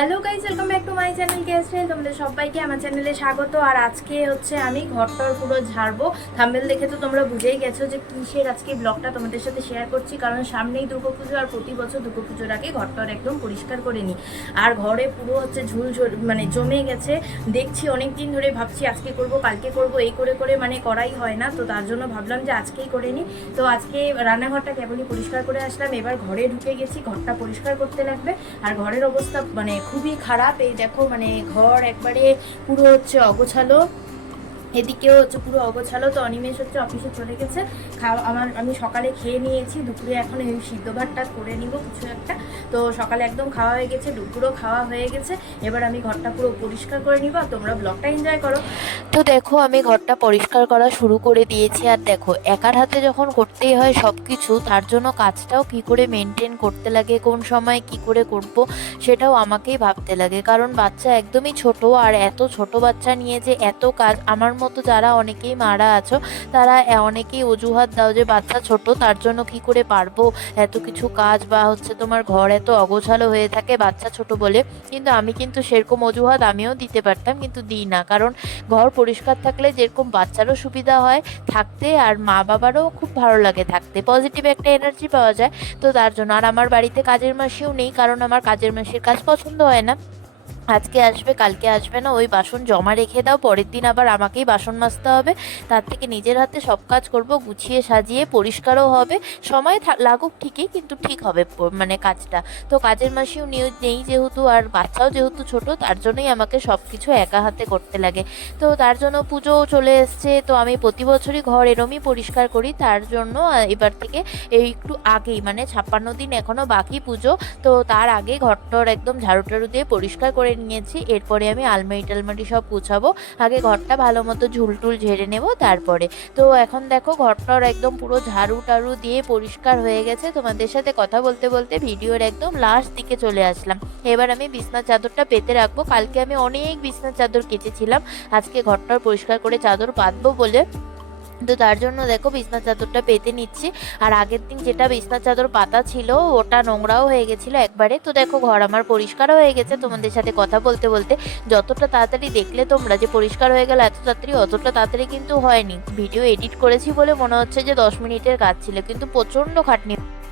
Hello guys welcome back to my channel গেস্টে তোমাদের সবাইকে আমার চ্যানেলে স্বাগত। আর আজকে হচ্ছে আমি ঘরটার পুরো ঝাড়বো। থাম্বেল দেখে তো তোমরা বুঝেই গেছো যে কিসের আজকে ব্লগটা তোমাদের সাথে শেয়ার করছি, কারণ সামনেই দুর্গাপুজো আর প্রতি বছর দুর্গাপুজোর আগে ঘরটার একদম পরিষ্কার করে নিই। আর ঘরে পুরো হচ্ছে ঝুল মানে জমে গেছে। দেখছি অনেক দিন ধরে ভাবছি আজকে করব, কালকে করব, এই করে করে মানে করাই হয় না। তো তার জন্য ভাবলাম যে আজকেই করে নিই। তো আজকে রান্নাঘরটা কেবলই পরিষ্কার করে আসলাম। এবার ঘরে ঢুকে গেছি, ঘরটা পরিষ্কার করতে লাগবে। আর ঘরের অবস্থা মানে খুবই খারাপ। এই দেখো মানে ঘর একবারে পুরো হচ্ছে অগোছালো। এদিকেও হচ্ছে পুরো অগোছালো, তো অনিমেষ হচ্ছে অফিসে চলে গেছে। খাওয়া আমার, আমি সকালে খেয়ে নিয়েছি, দুপুরে এখন এই সিদ্ধ ভাতটা করে নিব কিছু একটা। তো সকালে একদম খাওয়া হয়ে গেছে, দুপুরও খাওয়া হয়ে গেছে। এবার আমি ঘরটা পুরো পরিষ্কার করে নিব আর তোমরা ব্লগটা এনজয় করো। তো দেখো, আমি ঘরটা পরিষ্কার করা শুরু করে দিয়েছি। আর দেখো, একার হাতে যখন করতেই হয় সব কিছু তার জন্য কাজটাও কি করে মেনটেন করতে লাগে, কোন সময় কি করে করব, সেটাও আমাকেই ভাবতে লাগে। কারণ বাচ্চা একদমই ছোট, আর এত ছোট বাচ্চা নিয়ে যে এত কাজ, আমার মতো যারা অনেকেই মারা আছো, তারা অনেকেই অজুহাত দাও যে বাচ্চা ছোট, তার জন্য কি করে পারব? এত কিছু কাজ বা হচ্ছে তোমার ঘর এত অগোছালো হয়ে থাকে বাচ্চা ছোট বলে। কিন্তু আমি কিন্তু সেরকম অজুহাত আমিও দিতে পারতাম, কিন্তু দিই না। কারণ ঘর পরিষ্কার থাকলে যেরকম বাচ্চারও সুবিধা হয় থাকতে, আর মা বাবারও খুব ভালো লাগে থাকতে। পজিটিভ একটা এনার্জি পাওয়া যায়। তো তার জন্য, আর আমার বাড়িতে কাজের মাসিও নেই, কারণ আমার কাজের মাসির কাজ পছন্দ হয় না। আজকে আসবে, কালকে আসবে না, ওই বাসন জমা রেখে দাও, পরের দিন আবার আমাকেই বাসন মাজতে হবে। তার থেকে নিজের হাতে সব কাজ করব, গুছিয়ে সাজিয়ে পরিষ্কারও হবে। সময় লাগুক ঠিকই, কিন্তু ঠিক হবে মানে কাজটা। তো কাজের মাসেও নিয়ে নেই যেহেতু, আর বাচ্চাও যেহেতু ছোট, তার জন্যই আমাকে সব কিছু একা হাতে করতে লাগে। তো তার জন্য পুজোও চলে এসছে, তো আমি প্রতি বছরই ঘর এরমই পরিষ্কার করি। তার জন্য এবার থেকে এই একটু আগেই মানে ছাপ্পান্ন দিন এখনও বাকি পুজো। তো তার আগে ঘরটর একদম ঝাড়ু টাড়ু দিয়ে পরিষ্কার করে নিয়েছি, এরপরে আমি আলমারি টালমারি সব গুছাবো, আগে ঘরটা ভালো মতো ঝুলটুল ঝেড়ে নেব তারপরে। তো এখন দেখো ঘরটর একদম পুরো ঝাড়ু টাড়ু দিয়ে পরিষ্কার হয়ে গেছে, তোমাদের সাথে কথা বলতে বলতে ভিডিওর একদম লাস্ট দিকে চলে আসলাম। এবার আমি বিছনার চাদরটা পেতে রাখব, কালকে আমি অনেক বিছনার চাদর কেচেছিলাম, আজকে ঘরটার পরিষ্কার করে চাদর পাতবো বলে তো তার জন্য দেখো বিছনা চাদরটা পেতে নিচ্ছি। আর আগের দিন যেটা বিছনা চাদর পাতা ছিল, ওটা নোংরাও হয়ে গেছিল একবারে। তো দেখো ঘর আমার পরিষ্কারও হয়ে গেছে, তোমাদের সাথে কথা বলতে বলতে। যতটা তাড়াতাড়ি দেখলে তোমরা যে পরিষ্কার হয়ে গেল এত তাড়াতাড়ি, অতটা তাড়াতাড়ি কিন্তু হয়নি। ভিডিও এডিট করেছি বলে মনে হচ্ছে যে দশ মিনিটের কাজ ছিল, কিন্তু প্রচণ্ড খাটনি